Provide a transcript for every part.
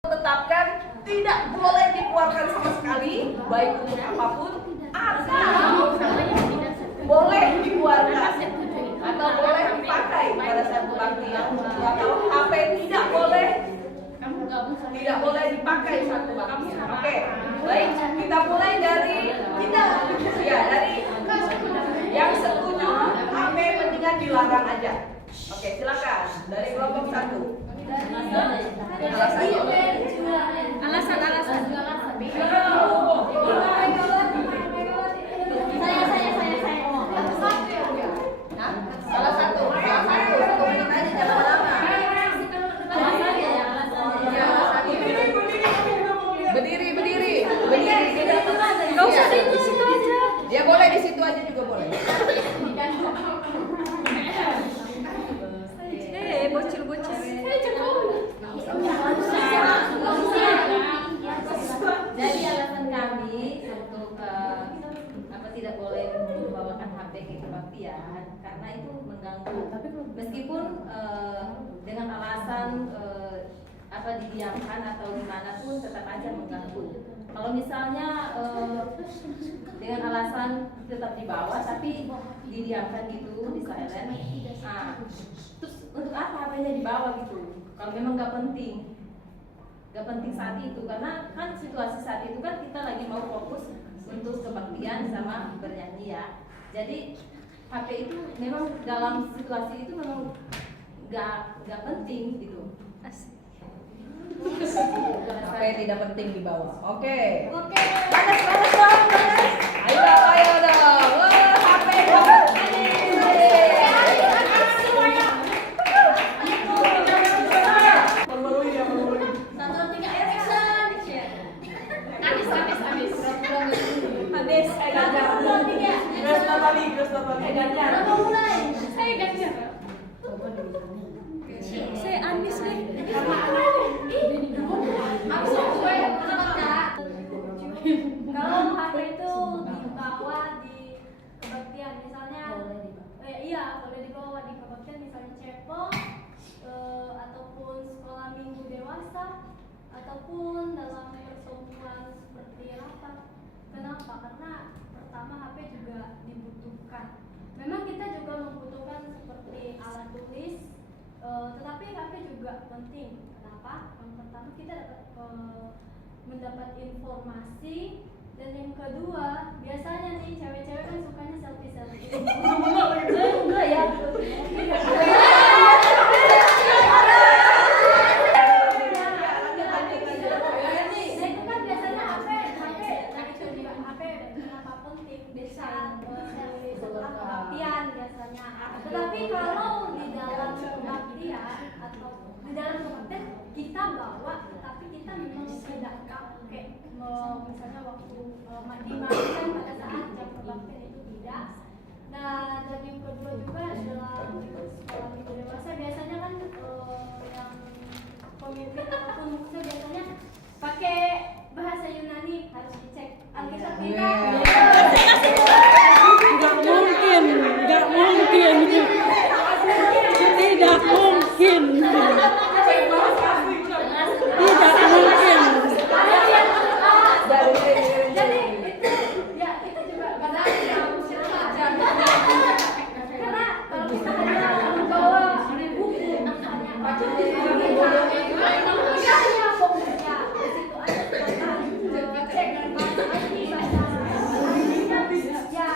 Tetapkan tidak boleh dikeluarkan sama sekali, baik untuk apapun, atau boleh dikeluarkan atau boleh dipakai pada saat kebaktian, atau HP tidak boleh dipakai saat kebaktian. Oke, baik, kita mulai dari dari yang setuju HP mendingan dilarang aja. Oke, silakan dari kelompok 1. Alasan. Salah satu menit aja, jangan lama. Berdiri. Nggak usah di situ aja. Ya boleh di situ aja juga boleh. Bocil. Jadi alasan kami untuk tidak boleh membawakan HP ke kebaktian karena itu mengganggu. Meskipun dengan alasan didiamkan atau gimana pun tetap aja mengganggu. Kalau misalnya dengan alasan tetap dibawa tapi didiamkan gitu di silent, terus untuk apa HP-nya dibawa gitu? Kalau memang nggak penting saat itu, karena kan situasi saat itu kan kita lagi mau fokus untuk kebaktian sama bernyanyi ya. Jadi HP itu memang dalam situasi itu memang nggak penting gitu. HP tidak penting dibawa. Oke. Panas dong. Ayo dong. Wah, HP banget ini. Saya Anis deh. Kalau HP itu dibawa di kebaktian, misalnya boleh dibawa di kebaktian, misalnya cepong ataupun sekolah minggu dewasa ataupun dalam pertemuan seperti rapat. Kenapa? Karena pertama HP juga dibutuhkan. Memang kita juga membutuhkan seperti alat tulis, tetapi HP juga penting. Kenapa? Yang pertama kita dapat mendapat informasi, dan yang kedua biasanya nih cewek-cewek kan sukanya selfie. Enggak ya. Itu kan biasanya HP kenapa penting di saat selfie setelah kebaktian biasanya. Tetapi kalau di dalam kebaktian atau di dalam kebaktian kita bawa, tetapi kita memang tidak pakai, misalnya waktu dimakan pada saat jam kebaktian itu tidak. Nah, dan yang kedua juga dalam sekolah minggu dewasa biasanya kan yang pemimpin ataupun musuh biasanya pakai bahasa Yunani, harus dicek Alkitab kita. Nggak mungkin. Tidak mungkin. Tidak mungkin. Jadi itu juga karena kalau kita membawa buku misalnya fokusnya di situ aja cek ya,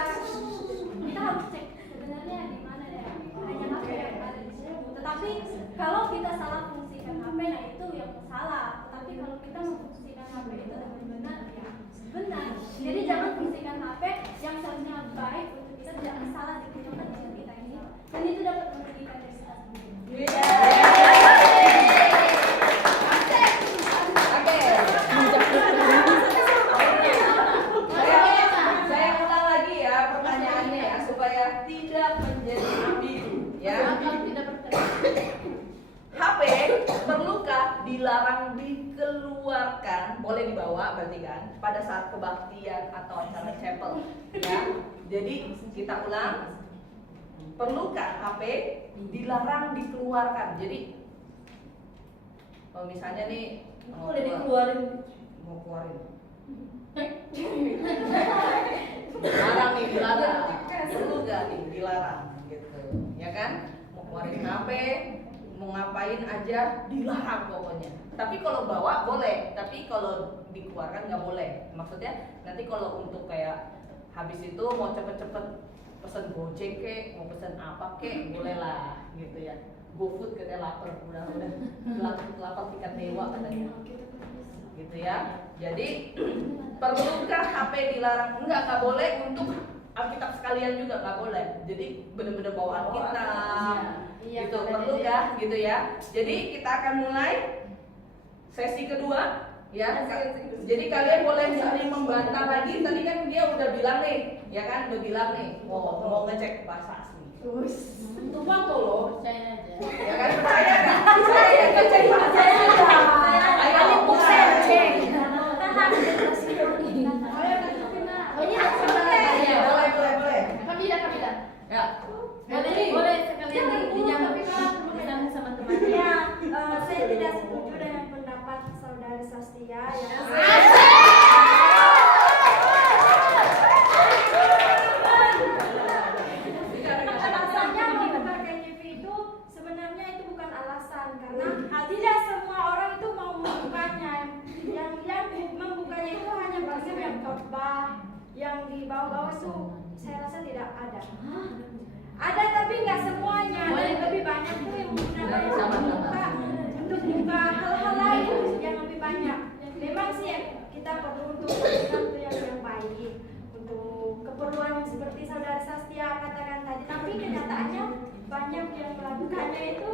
kita harus cek sebenarnya di mana ya, hanya HP yang ada di situ. Tetapi kalau kita salah fungsikan HP, nah itu yang salah. Tetapi kalau kita memfungsikan HP itu dengan benar, ya benar. Jadi jangan fungsikan HP yang seharusnya baik untuk kita, jangan salah digunakan dengan kita ini, dan itu dapat merugikan diri kita sendiri. Saya ulang lagi ya pertanyaannya ya, supaya tidak menjadi ambigu ya. HP perlukah dilarang dikeluarkan, boleh dibawa berarti kan pada saat kebaktian atau acara chapel ya. Jadi kita ulang, perlukah HP dilarang dikeluarkan? Jadi misalnya nih Boleh dikeluarin. Mau keluarin. Dilarang nih, dilarang. Perlu gak nih dilarang gitu, ya kan? Mau keluarin HP, mau ngapain aja dilarang pokoknya. Tapi kalau bawa boleh, tapi kalau dikeluarkan nggak boleh. Maksudnya nanti kalau untuk kayak habis itu mau cepet-cepet pesen Gojek kek, mau pesen apa kek, boleh lah gitu ya. GoFood katanya lapar, udah lapar tingkat dewa katanya. Gitu ya. Jadi perlukah HP dilarang? Nggak boleh. Untuk Alkitab sekalian juga nggak boleh. Jadi bener-bener bawa Alkitab. Iya, Gitu boleh. perlu ya, gitu ya. Jadi kita akan mulai sesi kedua ya. Jadi kalian boleh saling membantah lagi. Tadi kan dia udah bilang nih, ya kan udah bilang nih mau ngecek bahasa asli. Tumpang tuh loh. Percayain aja. Ya kan percaya nggak? Saya ngecek bahasa asli. Ayo bukan cek. Iya boleh. Kamilah. Ya. Boleh sekalian dijawab sama teman-teman. Ya, saya tidak setuju dengan pendapat saudari Sastia yang alasannya membuka KJV itu sebenarnya itu bukan alasan karena tidak semua orang itu mau membukanya. Yang membukanya itu hanya bagian yang khotbah, yang di bawah-bawah itu saya rasa tidak ada. Ada tapi nggak semuanya. Dan lebih banyak tuh yang menggunakan untuk buka hal-hal lain yang lebih banyak. Memang sih ya, kita perlu untuk melakukan yang baik untuk keperluan seperti saudara Sastia katakan tadi. Tapi kenyataannya banyak yang melakukannya itu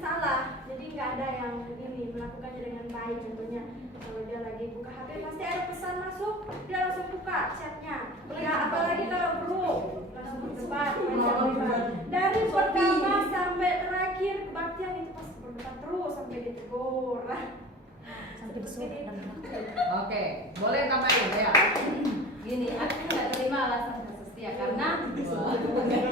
salah. Jadi nggak ada yang ini melakukannya dengan baik. Contohnya kalau dia lagi buka HP pasti ada pesan masuk, dia langsung buka chatnya. Ya apalagi kalau perlu langsung berdebat. Dari pertama sampai terakhir kebaktian itu pasti berdebat terus sampai ditegur. Oke, boleh tambahin ya. Gini, aku nggak terima alasan Sastia karena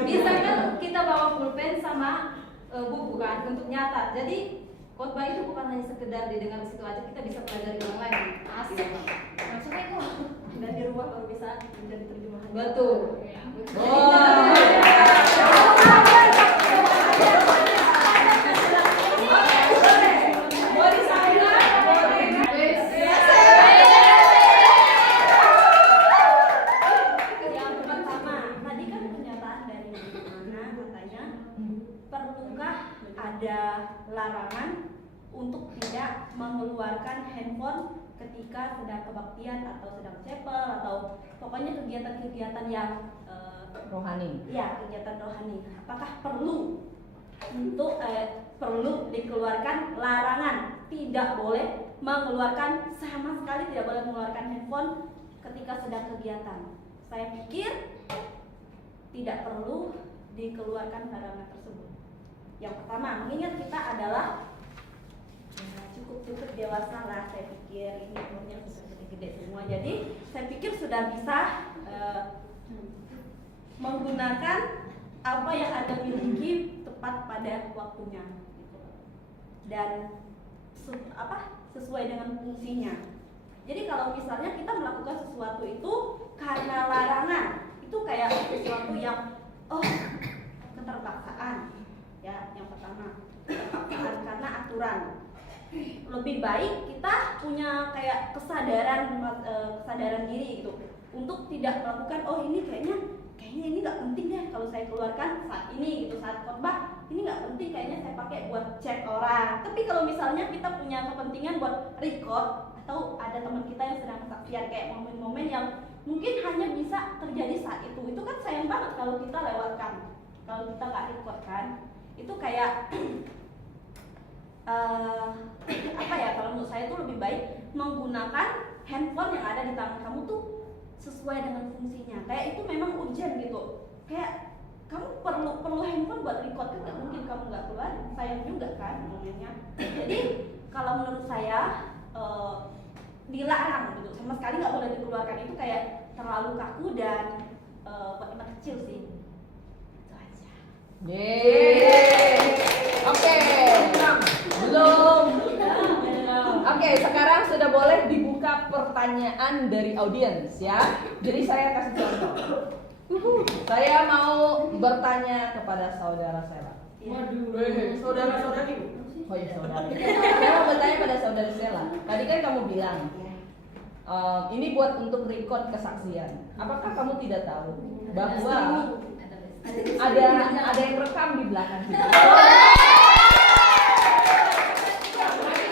bisa kan kita bawa pulpen sama buku kan untuk nyata. Jadi khotbah itu bukan hanya sekedar didengar di situ aja, kita bisa pelajari ulang lagi. Asik. Maksudnya itu dan di rumah kalau bisa menjadi terjemahan. Betul. Yang pertama, tadi kan pernyataan dari mana katanya perlukah ada larangan untuk tidak mengeluarkan handphone ketika sedang kebaktian atau sedang chapel atau pokoknya kegiatan-kegiatan yang Rohani. ya kegiatan rohani. Apakah perlu untuk perlu dikeluarkan larangan tidak boleh mengeluarkan sama sekali tidak boleh mengeluarkan handphone ketika sedang kegiatan? Saya pikir tidak perlu dikeluarkan larangan tersebut. Yang pertama, mengingat kita adalah cukup dewasa lah, saya pikir ini umurnya sudah gede semua. Jadi saya pikir sudah bisa menggunakan apa yang Anda miliki tepat pada waktunya gitu. Dan sesuai dengan fungsinya. Jadi kalau misalnya kita melakukan sesuatu itu karena larangan, itu kayak sesuatu yang keterpaksaan. Ya, yang pertama, keterpaksaan karena aturan. Lebih baik kita punya kayak kesadaran diri gitu untuk tidak melakukan ini kayaknya ini nggak penting deh kalau saya keluarkan saat ini gitu, saat khotbah ini nggak penting kayaknya saya pakai buat chat orang. Tapi kalau misalnya kita punya kepentingan buat record atau ada teman kita yang sedang kesaksian kayak momen-momen yang mungkin hanya bisa terjadi saat itu kan sayang banget kalau kita lewatkan, kalau kita nggak record kan. Itu kayak kalau menurut saya itu lebih baik menggunakan handphone yang ada di tangan kamu tuh sesuai dengan fungsinya. Kayak itu memang urgent gitu. Kayak kamu perlu handphone buat record kan, nggak mungkin kamu nggak keluar, sayang juga kan momennya. Jadi kalau menurut saya dilarang gitu, sama sekali nggak boleh dikeluarkan. Itu kayak terlalu kaku dan buat anak kecil sih. Itu aja. Yeay. Oke. Belum. Oke, sekarang sudah boleh dibuka pertanyaan dari audiens ya. Jadi saya kasih contoh. Saya mau bertanya kepada saudara Sela. Saudara-saudari. Oh iya saudara. Saya mau bertanya pada saudara Sela. Tadi kan kamu bilang ini buat untuk record kesaksian. Apakah kamu tidak tahu bahwa ada yang rekam di belakang kita?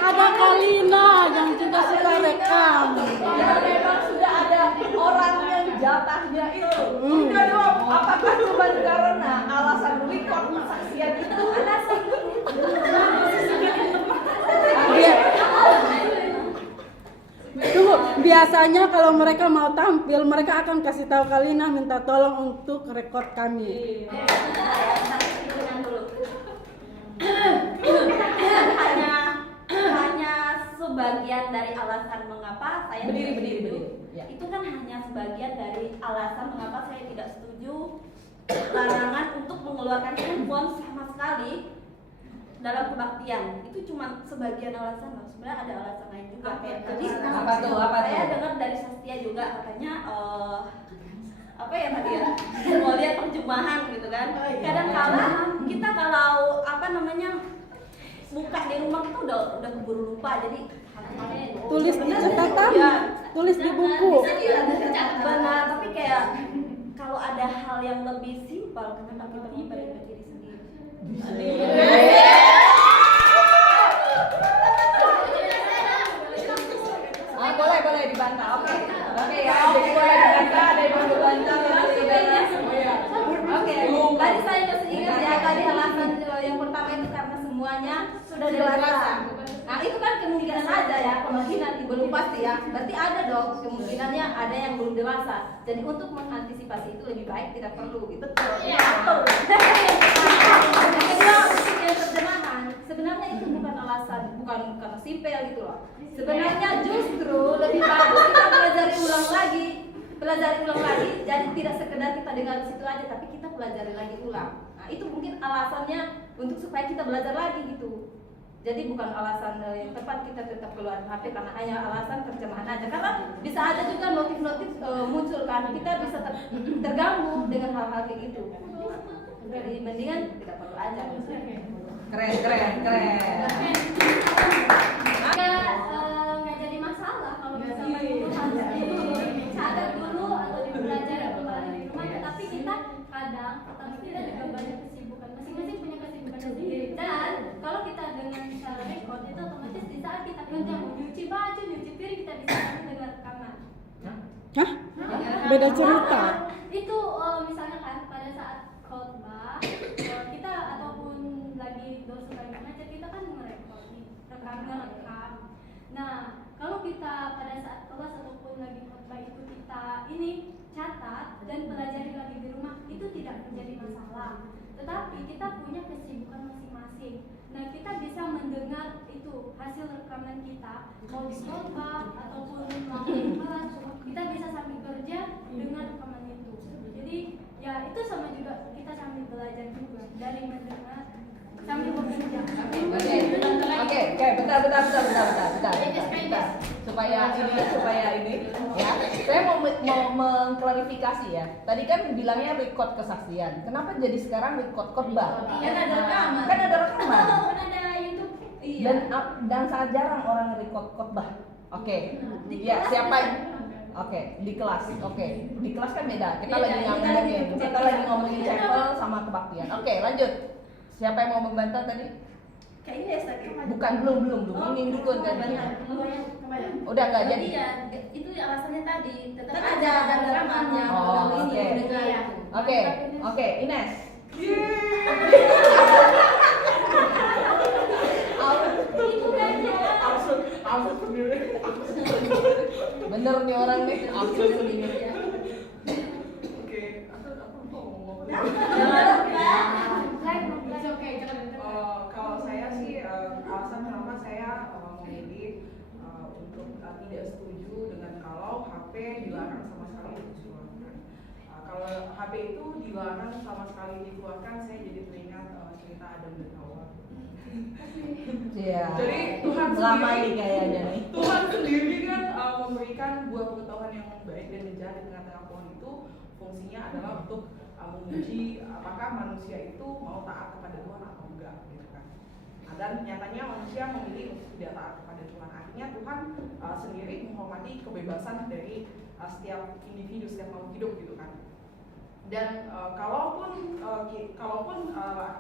Ada Kalina yang juga suka rekam. Dan memang sudah ada orang yang jatahnya itu. Udah dong, apakah cuma karena alasan record kesaksian itu? Tunggu, biasanya kalau mereka mau tampil, mereka akan kasih tahu Kalina minta tolong untuk rekod kami. hanya sebagian dari alasan mengapa saya Berdiri, tidak berdiri, setuju. berdiri. Ya. Itu kan hanya sebagian dari alasan mengapa saya tidak setuju larangan untuk mengeluarkan handphone sama sekali dalam kebaktian. Itu cuma sebagian alasan loh. Sebenarnya ada alasan lain juga. Jadi Apa tuh? saya dengar dari Sastia juga katanya apa ya tadi ya, mau lihat terjemahan gitu kan. Kadang-kala kita kalau apa namanya buka di rumah kita udah keburu lupa, jadi Tulis di catatan, ya, tulis di buku. benar, tapi kayak kalau ada hal yang lebih simpel, kenapa kita memperibet diri sendiri? Boleh dibantah. Oke ya. Jadi boleh dibantah, ada yang mau dibantah. Oke, tadi saya masih ingat ya, tadi alasan yang pertama itu karena semuanya sudah dewasa. Nah itu kan kemungkinan aja ya, kemungkinan belum pasti ya. Berarti ada dong kemungkinannya ada yang belum dewasa. Jadi untuk mengantisipasi itu lebih baik tidak perlu gitu. Betul. Yang kedua untuk yang terjemahan, sebenarnya itu bukan alasan, bukan karena simpel gitu loh. Sebenarnya justru lebih bagus kita pelajari ulang lagi. Jadi tidak sekedar kita dengar di situ aja, tapi kita pelajari lagi ulang. Nah itu mungkin alasannya untuk supaya kita belajar lagi gitu. Jadi bukan alasan yang tepat kita tetap keluar HP karena hanya alasan terjemahan aja. Karena bisa aja juga notif-notif muncul kan, kita bisa terganggu dengan hal-hal kayak gitu. Jadi mendingan tidak perlu aja. Keren. Nggak jadi masalah kalau misalkan itu harus dicatat dulu atau dipelajari kembali di rumah. Tapi kita kadang kita juga banyak kesibukan, masing-masing punya kesibukan sendiri. Dan kalau kita dengan cara record itu otomatis di saat kita kerja mau nyuci baju, nyuci piring, kita bisa dengan rekaman. Hah? Beda cerita. Itu misalnya kan pada saat khotbah kita ataupun lagi dosen lagi ngajar, kita kan ngerekam. Nah, kalau kita pada saat kelas ataupun lagi khotbah itu kita ini catat dan pelajari lagi di rumah, itu tidak menjadi masalah. Tetapi kita punya kesibukan masing-masing. Nah, kita bisa mendengar itu hasil rekaman kita mau di khotbah ataupun mau di kelas, kita bisa sambil kerja dengan rekaman itu. Jadi ya itu sama juga kita sambil belajar juga dari mendengar sambil bekerja. Oke, bentar. Supaya ini ya. Saya mau mengklarifikasi ya. Tadi kan bilangnya record kesaksian. Kenapa jadi sekarang record khotbah? Kan ada rekaman. Kan ada rekaman. Kan ada YouTube. Dan sangat jarang orang record khotbah. Oke. Ya, siapa? Oke, di kelas. Oke, di kelas kan beda. Kita lagi ngomongin chapel sama kebaktian. Oke, lanjut. Siapa yang mau membantah tadi? Kayaknya ya tadi. Bukan, belum. Ini dulu kan. Udah enggak jadi. ya itu alasannya tadi tetap ada rekamannya. Oh, oke. Oke, Ines. Bener nih orang nih, absurd sendiri. Kalau saya sih alasan kenapa saya memilih untuk tidak setuju dengan kalau HP dilarang sama sekali dikeluarkan. Kalau HP itu dilarang sama sekali dikeluarkan, saya jadi teringat cerita Adam dan Hawa. Iya. Jadi Tuhan Lama sendiri, ini kayaknya nih. Tuhan sendiri kan memberikan buah pengetahuan yang baik dan menjahat di tengah-tengah pohon itu fungsinya adalah untuk menguji apakah manusia itu mau taat kepada Tuhan atau enggak gitu kan. Nah, dan nyatanya manusia memilih untuk tidak taat kepada Tuhan. Akhirnya Tuhan sendiri menghormati kebebasan dari setiap individu, setiap makhluk hidup gitu kan. Dan kalaupun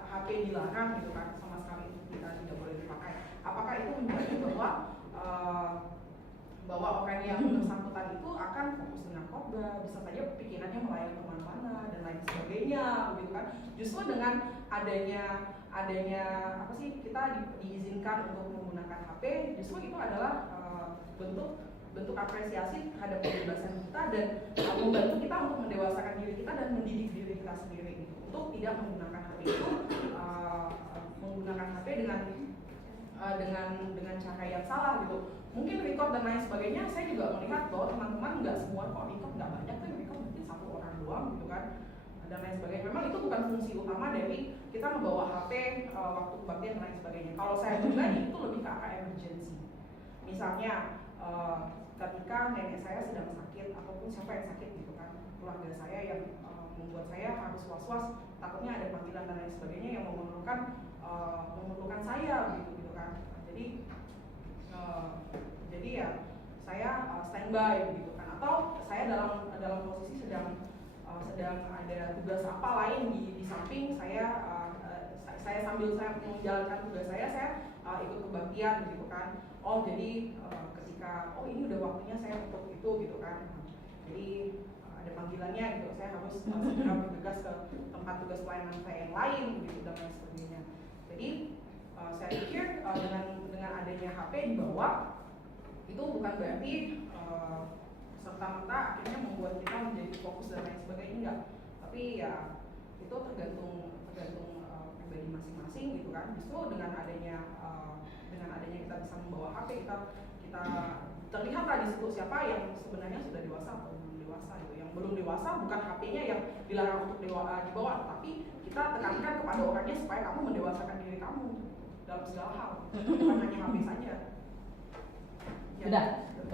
HP dilarang gitu kan, sama sekali kita tidak boleh dipakai. Apakah itu menjadi bahwa orang yang bersangkutan itu akan fokus dengan khotbah, bisa saja pikirannya melayang kemana-mana dan lain sebagainya, begitu kan? Justru dengan adanya apa sih, kita diizinkan untuk menggunakan HP, justru itu adalah bentuk apresiasi terhadap kebebasan kita dan membantu kita untuk mendewasakan diri kita dan mendidik diri kita sendiri gitu, untuk tidak menggunakan HP itu menggunakan HP dengan cara yang salah gitu. Mungkin record dan lain sebagainya, saya juga melihat bahwa teman-teman nggak semua kok record, nggak banyak kan record, mungkin 1 orang doang gitu kan, dan lain sebagainya. Memang itu bukan fungsi utama dari kita membawa HP waktu kebaktian dan lain sebagainya. Kalau saya pribadi itu lebih ke arah emergency. Misalnya ketika nenek saya sedang sakit ataupun siapa yang sakit gitu kan, keluarga saya yang membuat saya harus was-was, takutnya ada panggilan dan lain sebagainya yang memerlukan saya gitu kan. Jadi ya saya standby gitu kan, atau saya dalam posisi sedang ada tugas apa lain di samping saya sambil saya menjalankan tugas saya ikut kebaktian gitu kan. Oh jadi ketika ini udah waktunya saya untuk itu gitu kan, jadi ada panggilannya gitu, saya harus segera bergegas ke tempat tugas pelayanan saya yang lain gitu dan lain sebagainya. Jadi saya pikir dengan adanya HP dibawa itu bukan berarti serta-merta akhirnya membuat kita menjadi fokus dan lain sebagainya, enggak. Tapi ya itu tergantung pribadi masing-masing gitu kan. Justru dengan adanya kita bisa membawa HP, kita terlihatlah di situ siapa yang sebenarnya sudah dewasa atau belum dewasa gitu. Yang belum dewasa bukan HP-nya yang dilarang untuk dibawa, tapi kita tekankan kepada orangnya supaya kamu mendewasakan diri kamu dalam segala hal, bukan hanya HP saja. Ya. Udah.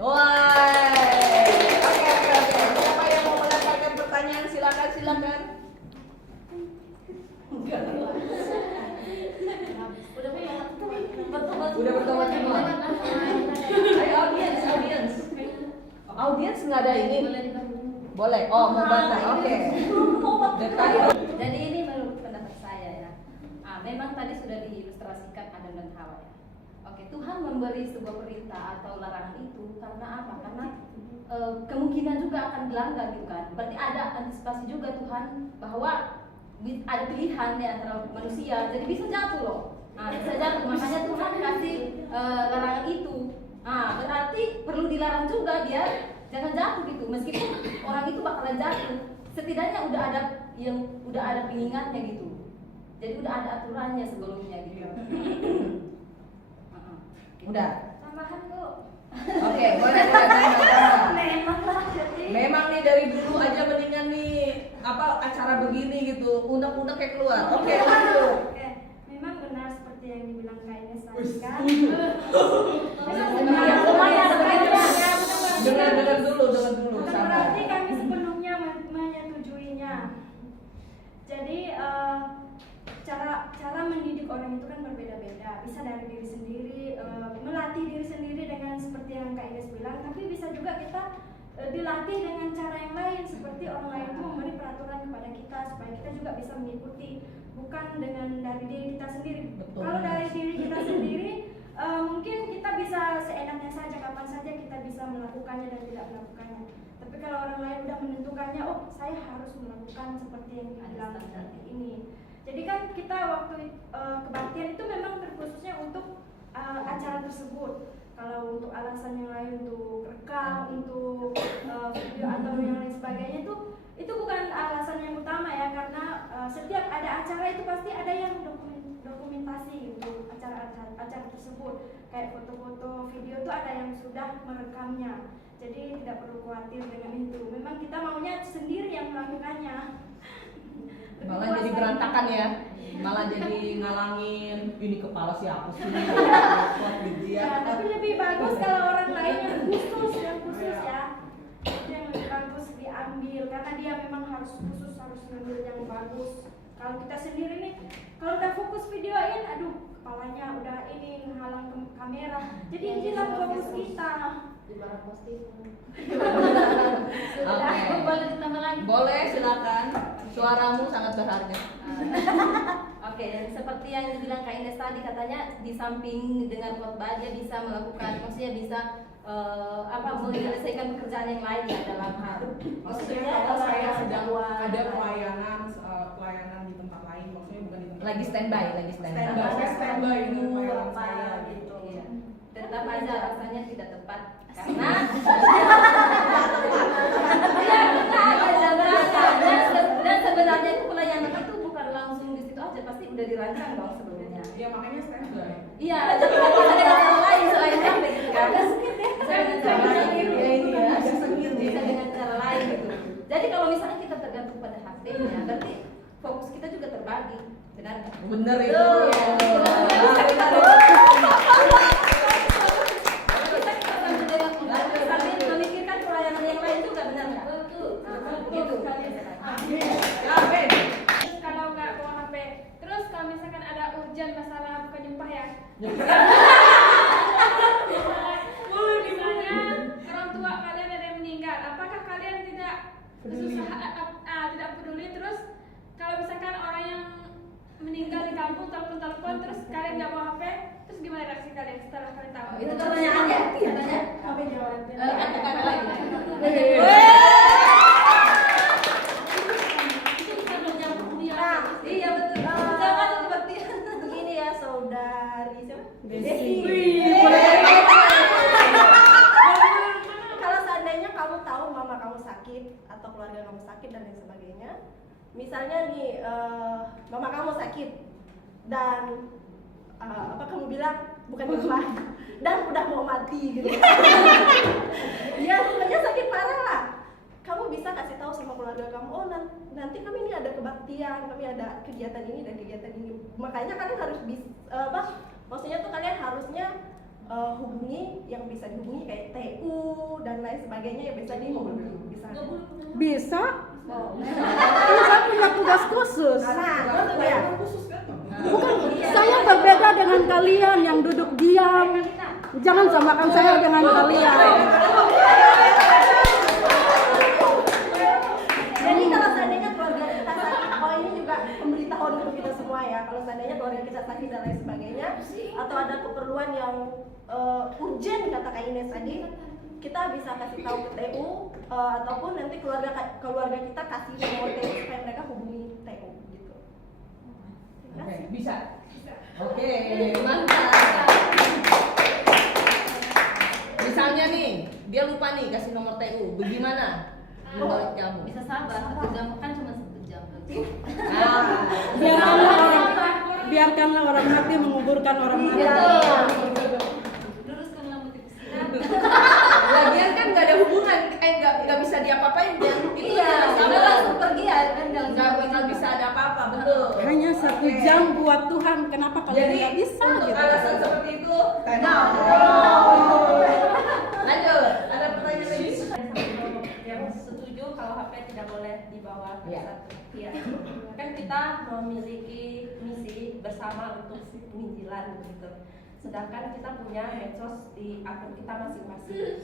Wah. Oke. Siapa yang mau melemparkan pertanyaan silakan. Udah bertobat semua. Ayo audiens nggak ada ini. Boleh. Oh mau bantah. Oke. Jadi ini menurut pendapat saya ya. Memang tadi sudah diilustrasikan Adam dan Hawa ya. Oke, Tuhan memberi sebuah perintah atau larangan itu karena apa? Karena kemungkinan juga akan dilanggar gitu kan. Berarti ada antisipasi juga Tuhan bahwa ada pilihan di antara manusia, jadi bisa jatuh loh. Bisa jatuh. Makanya Tuhan kasih larangan itu. Berarti perlu dilarang juga dia jangan jatuh gitu. Meskipun orang itu bakalan jatuh, setidaknya udah ada pengingatnya gitu. Jadi udah ada aturannya sebelumnya gitu. Udah. Tambahan kok. Oke, boleh. Memang nih dari dulu aja mendingan nih acara begini gitu, undang-undang kayak keluar. Oke, lanjut. Oke, memang benar seperti yang dibilang Kak Ines tadi kan. Dengar dulu. Bukan berarti kami sepenuhnya menyetujuinya. Jadi cara mendidik orang itu kan berbeda-beda. Bisa dari diri sendiri, melatih diri sendiri dengan seperti yang Kak Ines bilang, tapi bisa juga kita dilatih dengan cara yang lain, seperti orang lain itu memberi peraturan kepada kita supaya kita juga bisa mengikuti, bukan dengan dari diri kita sendiri. Betul. Kalau dari diri kita sendiri mungkin kita bisa seenaknya saja, kapan saja kita bisa melakukannya dan tidak melakukannya. Tapi kalau orang lain udah menentukannya, oh saya harus melakukan seperti yang dibilang seperti ini. Jadi kan kita waktu kebaktian itu memang terkhususnya untuk acara tersebut. Kalau untuk alasan yang lain, untuk rekam, untuk video atau yang lain sebagainya itu bukan alasan yang utama ya, karena setiap ada acara itu pasti ada yang dokumentasi untuk acara tersebut, kayak foto-foto, video itu ada yang sudah merekamnya. Jadi tidak perlu khawatir dengan itu. Memang kita maunya sendiri yang melakukannya. Malah jadi berantakan ya. Malah jadi ngalangin ini kepala siapa sih? Repot gitu Ya, ya. tapi lebih bagus kalau orang lain yang khusus ya. Itu yang lebih bagus diambil karena dia memang harus khusus, harus ngambil yang bagus. Kalau kita sendiri nih, kalau udah fokus videoin, aduh kepalanya udah ini menghalang kamera. Jadi hilang fokus kita. Oke. Boleh ditambah lagi? Boleh, silakan. Suaramu sangat berharga. Oke, seperti yang dibilang Kak Ines tadi, katanya di samping dengan khotbah dia bisa melakukan, maksudnya bisa menyelesaikan pekerjaan yang lain ya dalam hal. Maksudnya kalau saya sedang ada pelayanan di tempat lain, maksudnya bukan di tempat Lagi standby. saya standby dengan pelayanan apa saya gitu. Iya. Tetap aja rasanya tidak tepat karena dan sebenarnya itu pelayanan itu bukan langsung di situ aja, pasti udah dirancang dong sebelumnya. Ya makanya standby. Iya, jadi kan bisa dengan cara lain selain sampai gitu kan. Bisa dengan cara lain gitu. Bisa dengan cara lain gitu. Jadi kalau misalnya kita tergantung pada HP-nya, berarti fokus kita juga terbagi. Benar nggak? Bener itu. Sambil memikirkan pelayanan yang lain juga, benar nggak? Begitu. Terus kalau nggak bawa HP, terus kalau misalkan ada urgent masalah bukan nyumpah ya. Misalnya orang tua kalian ada yang meninggal, apakah kalian tidak tidak peduli? Terus kalau misalkan orang yang meninggal di kampung telepon terus kalian nggak bawa HP, terus gimana reaksi kalian setelah kalian tahu? Itu pertanyaannya, katanya. Apa jawabnya? Kata lagi. Iya betul. Jangan seperti Begini ya saudari siapa? Kalau seandainya kamu tahu mama kamu sakit atau keluarga kamu sakit dan lain sebagainya, misalnya nih mama kamu sakit dan apa kamu bilang bukan nyumpah dan udah mau mati gitu. Ya sebenarnya sakit parah lah. Kamu bisa kasih tahu sama keluarga kamu, oh nanti kami ini ada kebaktian, kami ada kegiatan ini dan kegiatan ini. Makanya kalian harus maksudnya tuh kalian harusnya hubungi yang bisa dihubungi kayak TU dan lain sebagainya yang bisa dihubungi. Bisa? Saya punya tugas khusus. Nah, itu ya. Khusus kan? Bukan, saya berbeda dengan kalian yang duduk diam. Jangan samakan saya dengan kalian. Jadi kalau seandainya keluarga kita sakit, ini juga pemberitahuan untuk kita semua ya. Kalau seandainya keluarga kita sakit dan lain sebagainya, atau ada keperluan yang urgent kata Kak Ines tadi, kita bisa kasih tahu ke TU ataupun nanti keluarga kita kasih nomor TU supaya mereka hubungi TU gitu. Oke, bisa. Oke, mantap. Misalnya nih, dia lupa nih kasih nomor TU, bagaimana? Menurut kamu? Bisa sabar, 1 jam kan cuma 1 jam. Biarkanlah orang mati menguburkan orang mati. Luruskanlah motivasi. Lagian kan nggak ada hubungan, nggak bisa diapa-apain dia. Itu Kamu langsung pergi ya kan nggak bisa ada apa-apa, betul. Hanya 1 jam buat Tuhan. Kenapa kalian Jadi nggak bisa untuk gitu? alasan seperti itu, lanjut. Ada pertanyaan lagi? yang setuju kalau HP tidak boleh dibawa ke Iya. satu pihak. Kan kita memiliki misi bersama untuk penginjilan gitu. Sedangkan kita punya medsos di akun kita masing-masing.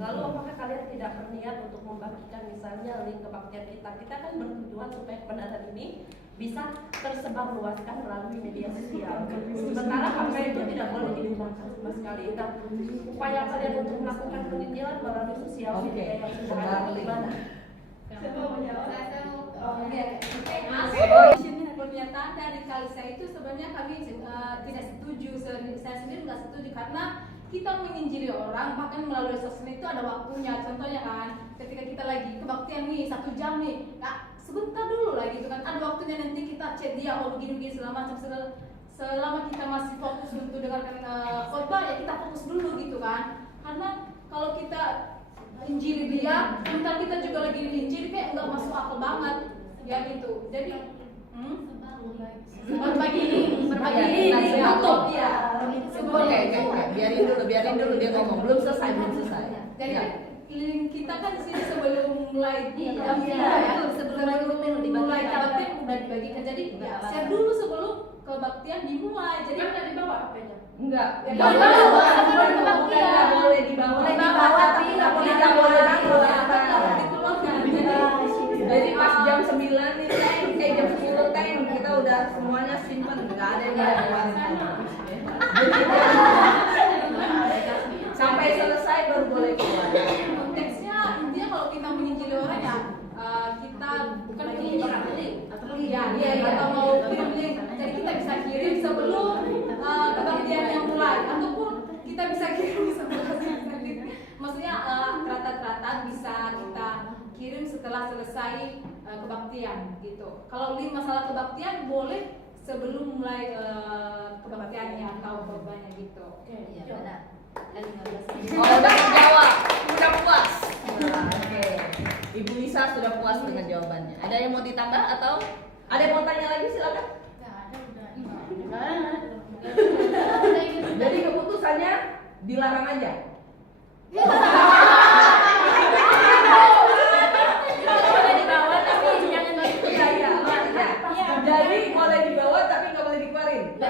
Lalu apakah kalian tidak berniat untuk membagikan misalnya link kebaktian kita? Kita kan bertujuan supaya kebenaran ini bisa tersebar luaskan melalui media sosial. Sementara HP itu tidak boleh digunakan sama sekali. Nah, upaya kalian untuk melakukan penginjilan melalui sosial media yang sudah ada gimana? Pernyataan dari Kalisa itu sebenarnya kami tidak setuju. Saya sendiri nggak setuju karena kita menginjili orang bahkan melalui sosmed itu ada waktunya. Contohnya kan, ketika kita lagi kebaktian nih 1 jam nih, nah, sebentar dulu lah gitu kan. Ada waktunya nanti kita chat dia, oh begini segala macam. Selama kita masih fokus untuk dengarkan khotbah ya kita fokus dulu gitu kan. Karena kalau kita injili dia, bentar kita juga lagi injili kayak nggak masuk akal banget. ya gitu. Jadi berbagi untuk ya. Oke, biarin dulu dia ngomong. Belum selesai. Jadi Ya. link kita kan di sini sebelum mulai sebelum mulai kebaktian udah dibagikan. Jadi ya, share dulu sebelum kebaktian dimulai. Jadi Kan dari bawah HP-nya. Enggak. Ya, Enggak boleh dibawa tapi nggak boleh dikeluarkan. Jadi pas jam 9 nih jam 10 kita udah semuanya simpen, nggak ada yang keluarin. Sampai selesai baru boleh keluar. konteksnya intinya kalau kita menginjili orang ya kita bukan menginjili orang atau atau mau kirim link. Jadi kita bisa kirim sebelum kebaktian yang mulai ataupun kita bisa kirim maksudnya keratat-keratat bisa kita kirim setelah selesai kebaktian gitu. Kalau link masalah kebaktian boleh sebelum mulai kebaktiannya atau korbannya gitu. Iya, benar. Oh, udah menjawab, udah puas. Oke. Ibu Lisa sudah puas dengan jawabannya. Ada yang mau ditambah atau ada yang mau tanya lagi? Silakan. Jadi keputusannya dilarang aja. Boleh dibawa tapi jangan Iya. Jadi boleh dibawa tapi nggak boleh dikeluarin.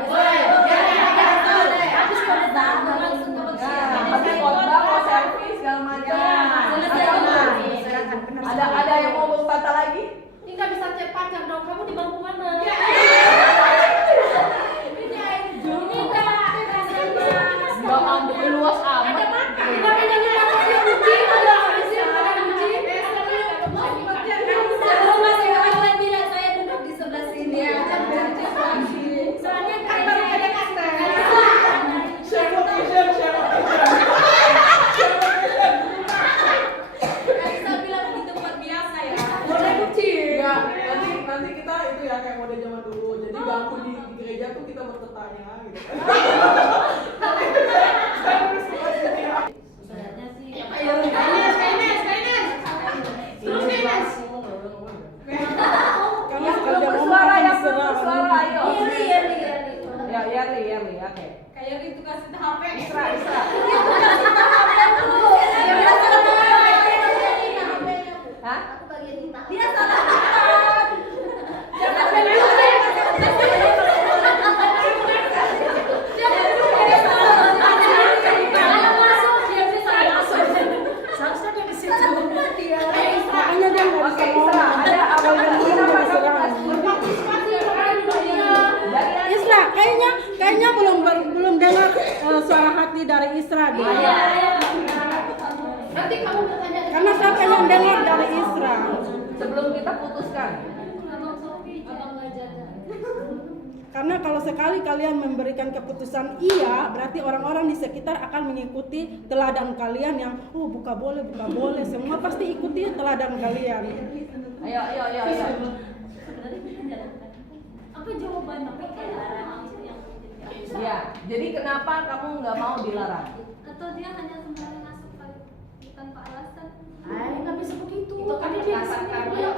habis khotbah langsung ke Habis khotbah mau selfie segala macam. Ada yang mau berkata lagi? Ini nggak bisa chat pacar dong. Kamu di bangku mana? Ya ampun luas amat. Nanti kita itu ya kayak mode zaman dulu. Jadi bangku di gereja tuh kita bertetanya gitu. Sebenarnya sih Karena kalau dia ngomong Suara akan yang diserang. suara ayo. Ya, Yerli, oke. Kayak itu kasih HP. Isra. Hah? dia salah. Makanya dia nggak Oke, bisa Isra, ngomong. ada apa yang Kenapa diserang? Isra, kayaknya belum dengar suara hati dari Isra dia. Nanti kamu bertanya. Karena saya pengen dengar dari Isra. sebelum kita putuskan. Karena kalau sekali kalian memberikan keputusan iya, berarti orang-orang di sekitar akan mengikuti teladan kalian yang buka boleh, semua pasti ikuti teladan kalian. Ayo. Apa jawaban tapi kayak larang itu yang Ya, jadi kenapa kamu nggak mau dilarang? Atau dia hanya sembarang masuk tanpa alasan? Nggak bisa begitu. itu kan berdasarkan dia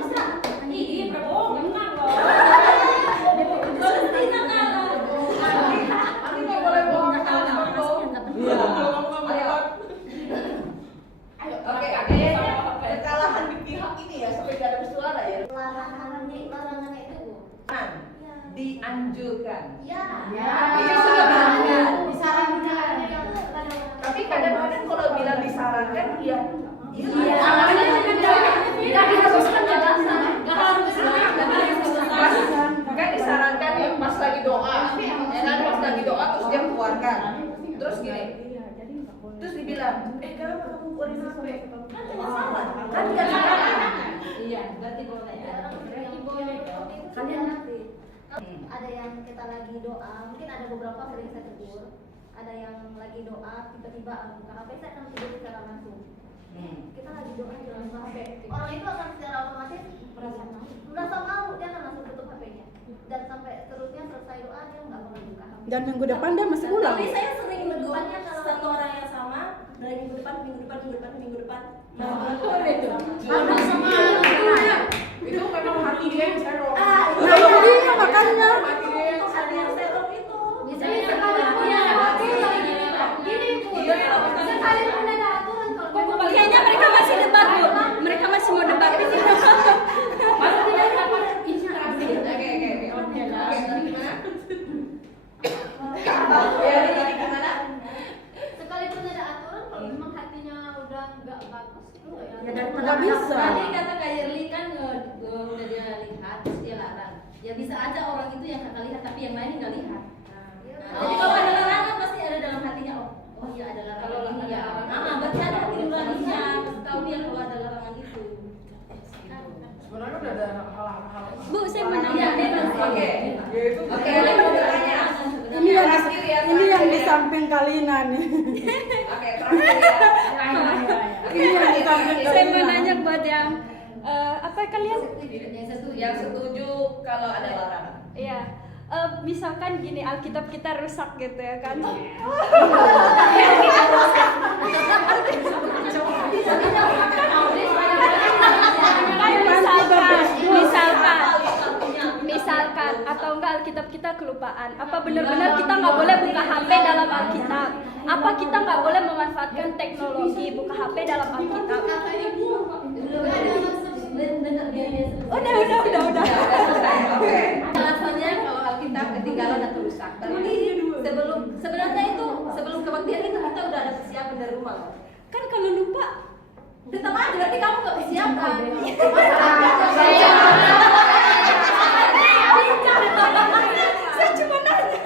bisa. Iya, berbohong kan loh. Nanti nggak boleh bohong sama kamu. Iya. Ayo. Oke, kekalahan di pihak ini ya sampai nggak ada bersuara ya. Larangannya itu Bu. Dianjurkan. Ya. Iya, sudah banyak. Disarankan. Tapi kadang-kadang kalau bilang disarankan, iya. Tidak diharuskan jelasan. Nggak harus. Kan disarankan ya pas lagi doa, ya kan pas lagi doa terus dia keluarkan, terus gini, terus dibilang, kenapa kamu keluarin HP? Kan tidak salah, kan tidak salah. Iya, berarti boleh ya. Kalian nanti ada yang kita lagi doa, mungkin ada beberapa sering saya tegur. Ada yang lagi doa tiba-tiba buka HP, saya akan tegur secara langsung. Kita lagi doa jangan buka HP. Orang itu akan secara otomatis merasa malu, dia akan langsung tutup HP-nya. Dan sampai seterusnya selesai doa dia nggak pernah buka HP. Dan minggu depan dia masih ulang. Tapi saya sering negur satu orang yang sama dari minggu depan. Sama serong. Nah, iya makanya. Untuk hadiah serum itu. Misalnya sekalipun ada aturan gini Bu, sekalipun ada aturan kalau memang Kayaknya mereka masih debat, Bu. Mereka masih mau debat. Masa tidak dapat inspirasi? Oke. Gimana? Ya, Jadi gimana? sekalipun ada aturan kalau memang hatinya udah nggak bagus itu ya. Nggak bisa. Tadi kata Kak Yerli kan udah dia lihat, terus dia larang. Ya bisa aja orang itu yang kakak lihat tapi yang lain nggak lihat. Jadi kalau ada larangan pasti ada dalam hatinya, oh iya ada larangan ini ya. Berarti ada hati nuraninya, kasih tahu dia kalau ada larangan itu. Sebenarnya udah ada hal-hal. Bu, saya mau Iya, nanya. Oke. Yaitu Oke, saya mau bertanya. Ini yang Terakhir ya, ini yang terakhir di ya. samping Kalina nih. Oke, terakhir ya. Ini yang di samping Saya mau Kalina. nanya buat yang apa kalian? Yang setuju kalau ada larangan. Iya. Misalkan gini, Alkitab kita rusak gitu ya kan? Misalkan atau enggak Alkitab kita kelupaan. Apa benar-benar kita nggak boleh buka HP dalam Alkitab? Apa kita nggak boleh memanfaatkan teknologi buka HP dalam Alkitab? Udah. Alasannya kalau Alkitab ketinggalan atau rusak. Berarti sebenarnya itu sebelum kebaktian itu kita udah ada persiapan dari rumah. Kan kalau lupa Tetap aja berarti kamu nggak persiapan. saya cuma nanya.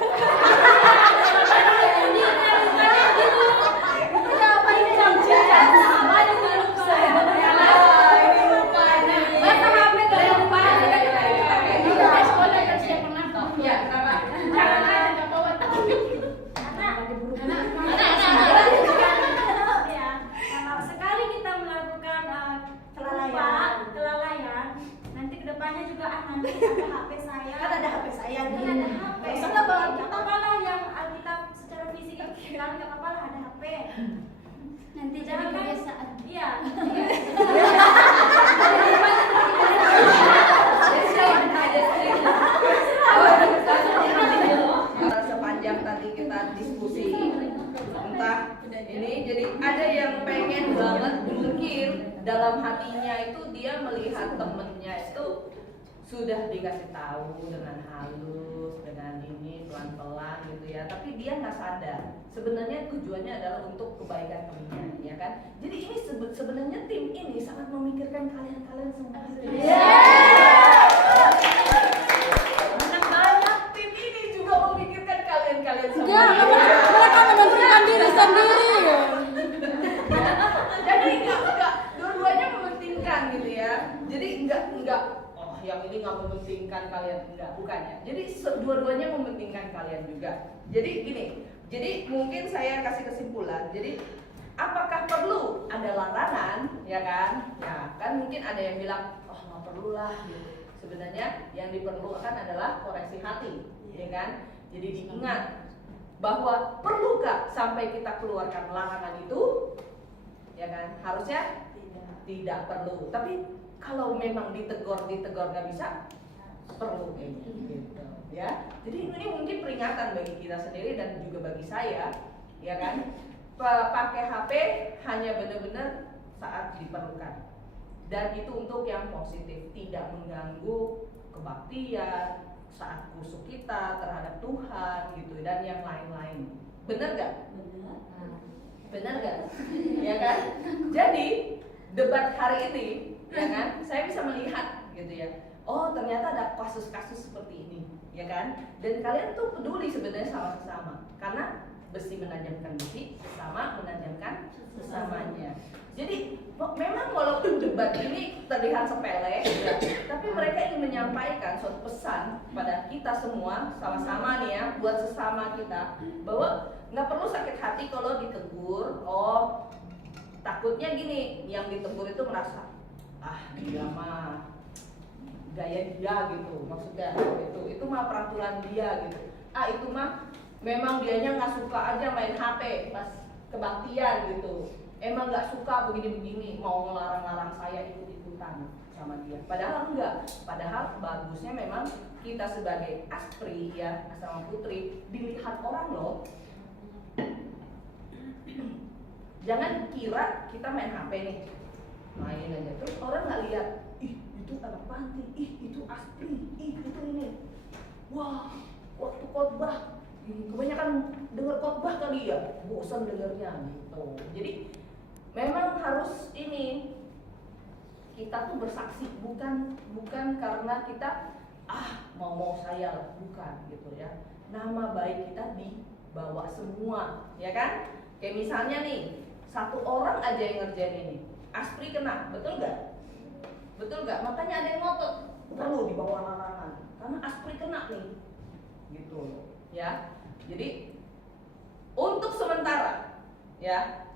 Kalau sekali kita melakukan kelalaian, nanti kedepannya juga nanti ada HP saya. Kan ada HP saya nih. Kan ada HP. Maksudnya bawa Nggak apa-apa lah yang Alkitab secara fisik kan nggak apa-apa lah ada HP. Nanti jadi Jangan kan? kebiasaan. Iya. Sepanjang tadi kita diskusi entah ini, jadi ada yang pengen banget mungkin dalam hatinya itu dia melihat temennya itu sudah dikasih tahu dengan halus, dengan ini pelan-pelan gitu ya, tapi dia nggak sadar sebenarnya tujuannya adalah untuk kebaikan temennya, ya kan? Jadi ini sebenarnya tim ini sangat memikirkan kalian semua. Menang banyak, tim ini juga memikirkan kalian semua. Ya, mereka mementingkan diri sendiri. Jadi enggak, dua-duanya mementingkan gitu ya. Jadi enggak, oh yang ini nggak mementingkan kalian, enggak, bukannya. Jadi dua-duanya mementingkan kalian juga. Jadi gini, jadi mungkin saya kasih kesimpulan. Jadi apakah perlu ada larangan, ya kan? Ya kan mungkin ada yang bilang, oh nggak perlu lah gitu. Sebenarnya yang diperlukan adalah koreksi hati, ya kan? Jadi diingat bahwa perlukah sampai kita keluarkan larangan itu, ya kan? Harusnya tidak perlu. Tapi kalau memang ditegur nggak bisa, perlu kayaknya gitu, ya. Jadi ini mungkin peringatan bagi kita sendiri dan juga bagi saya, ya kan? Pakai HP hanya benar-benar saat diperlukan, dan itu untuk yang positif, tidak mengganggu kebaktian, saat kusuk kita terhadap Tuhan gitu, dan yang lain-lain. Benar gak? Benar gak? Ya kan? Jadi debat hari ini, ya kan, saya bisa melihat gitu ya, oh ternyata ada kasus-kasus seperti ini, ya kan? Dan kalian tuh peduli sebenarnya sama sesama, karena besi menajamkan besi, sesama menajamkan sesamanya. Jadi memang walaupun debat ini terlihat sepele, ya, tapi mereka ingin menyampaikan suatu pesan pada kita semua sama-sama nih ya, buat sesama kita, bahwa nggak perlu sakit hati kalau ditegur. Oh, takutnya gini, yang ditegur itu merasa, ah dia mah gaya dia gitu, maksudnya itu mah peraturan dia gitu. Ah itu mah memang dianya nggak suka aja main HP pas kebaktian gitu. Emang nggak suka begini-begini, mau ngelarang-larang saya ikut-ikutan sama dia. Padahal enggak. Padahal bagusnya memang kita sebagai aspri ya, asrama putri, dilihat orang loh. Jangan kira kita main HP nih, main aja. Terus orang nggak lihat, ih itu anak panti, ih itu aspri, ih itu ini. Wah, waktu khotbah, kebanyakan denger khotbah kali ya, bosan dengernya gitu. Jadi memang harus ini, kita tuh bersaksi bukan karena kita mau saya, bukan gitu ya. Nama baik kita dibawa semua, ya kan? Kayak misalnya nih, satu orang aja yang ngerjain ini, aspri kena, betul nggak? Betul nggak? Makanya ada yang ngotot, perlu dibawa larangan, karena aspri kena nih, gitu ya. Jadi untuk sementara, ya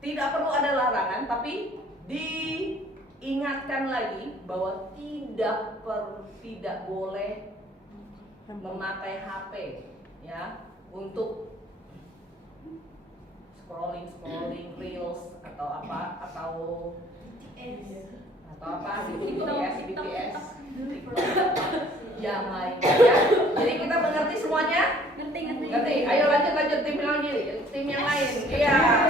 tidak perlu ada larangan, tapi diingatkan lagi bahwa tidak boleh memakai HP, ya, untuk scrolling reels atau BTS yang lain ya. Jadi kita mengerti semuanya? Ngerti. Ayo lanjut tim yang lain. Iya.